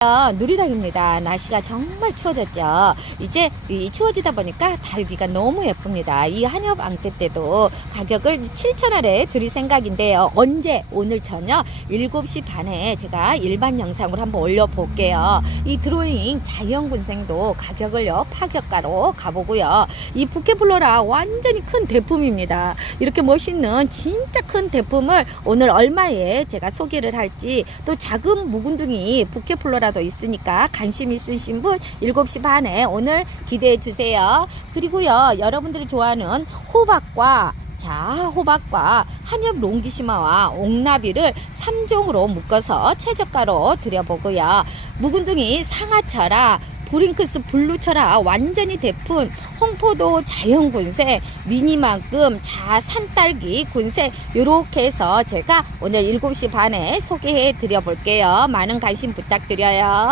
어, 누리닭입니다. 날씨가 정말 추워졌죠. 이제 이 추워지다 보니까 달기가 너무 예쁩니다. 이 한엽 앙태 때도 가격을 7,000원에 드릴 생각인데요. 언제? 오늘 저녁 7시 반에 제가 일반 영상으로 한번 올려볼게요. 이 드로잉 자연군생도 가격을요, 파격가로 가보고요. 이 부케플로라 완전히 큰 대품입니다. 이렇게 멋있는 진짜 큰 대품을 오늘 얼마에 제가 소개를 할지 또 작은 묵은둥이 부케플로라 도 있으니까 관심 있으신 분 7시 반에 오늘 기대해 주세요. 그리고요 여러분들이 좋아하는 호박과 자, 호박과 한엽 롱기시마와 옥나비를 3종으로 묶어서 최저가로 드려보고요. 묵은둥이 상하철아, 브링크스 블루철아 완전히 대푼 홍포도 자연군생 미니만큼 자 산딸기 군생 요렇게 해서 제가 오늘 7시 반에 소개해 드려 볼게요. 많은 관심 부탁드려요.